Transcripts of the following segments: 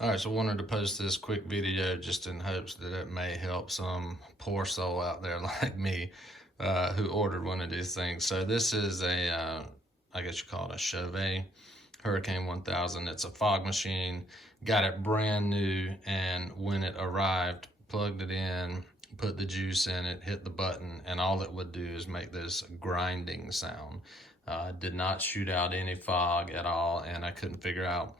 All right, so I wanted to post this quick video just in hopes that it may help some poor soul out there like me who ordered one of these things. So this is I guess you call it a Chauvet Hurricane 1000. It's a fog machine. Got it brand new, and when it arrived, plugged it in, put the juice in it, hit the button, and all it would do is make this grinding sound. Did not shoot out any fog at all, and I couldn't figure out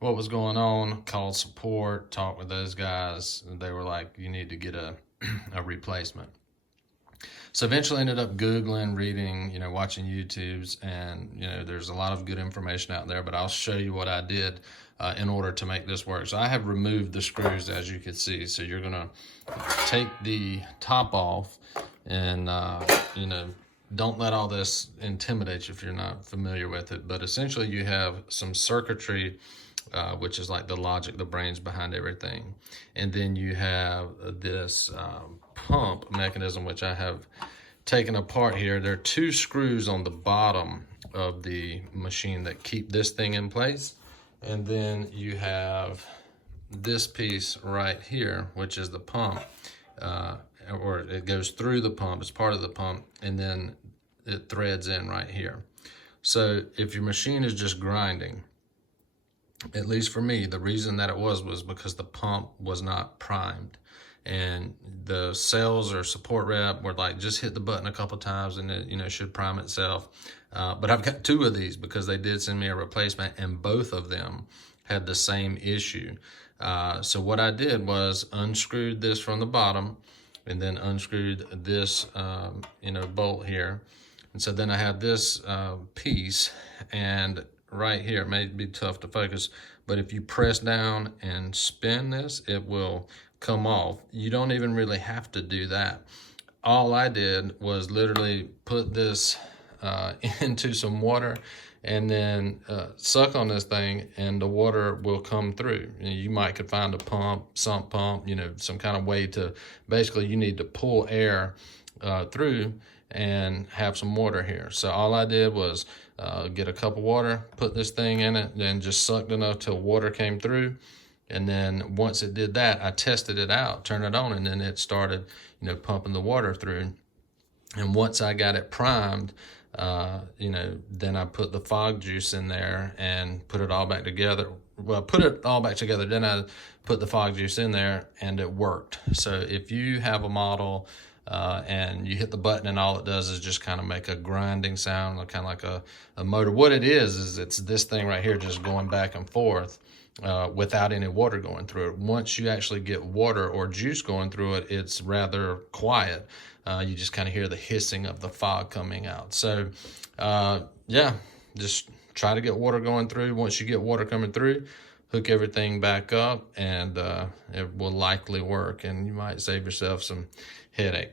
what was going on. Called support, talked with those guys. They were like, you need to get a replacement. So eventually ended up Googling, reading, watching YouTubes, and, there's a lot of good information out there, but I'll show you what I did in order to make this work. So I have removed the screws, as you can see. So you're gonna take the top off and, don't let all this intimidate you if you're not familiar with it. But essentially you have some circuitry, which is like the logic, the brains behind everything. And then you have this pump mechanism, which I have taken apart here. There are two screws on the bottom of the machine that keep this thing in place. And then you have this piece right here, which is the pump, or it goes through the pump, it's part of the pump, and then it threads in right here. So if your machine is just grinding, at least for me, the reason that it was because the pump was not primed. And the sales or support rep were like, just hit the button a couple times and it should prime itself. But I've got two of these because they did send me a replacement, and both of them had the same issue. So what I did was unscrewed this from the bottom and then unscrewed this, bolt here. And so then I have this piece, and right here, it may be tough to focus, but if you press down and spin this, it will come off. You don't even really have to do that. All I did was literally put this into some water and then suck on this thing, and the water will come through. You might could find a pump, sump pump, some kind of way to, basically you need to pull air through and have some water here. So all I did was get a cup of water, put this thing in it, then just sucked enough till water came through. And then once it did that, I tested it out, turned it on, and then it started, pumping the water through. And once I got it primed, then I put the fog juice in there and put it all back together. Well, put it all back together, then I put the fog juice in there, and it worked. So if you have a model and you hit the button and all it does is just kind of make a grinding sound, kind of like a motor. What it is it's this thing right here just going back and forth without any water going through it. Once you actually get water or juice going through it, it's rather quiet. You just kind of hear the hissing of the fog coming out. So yeah, just try to get water going through. Once you get water coming through, hook everything back up, and it will likely work, and you might save yourself some headache.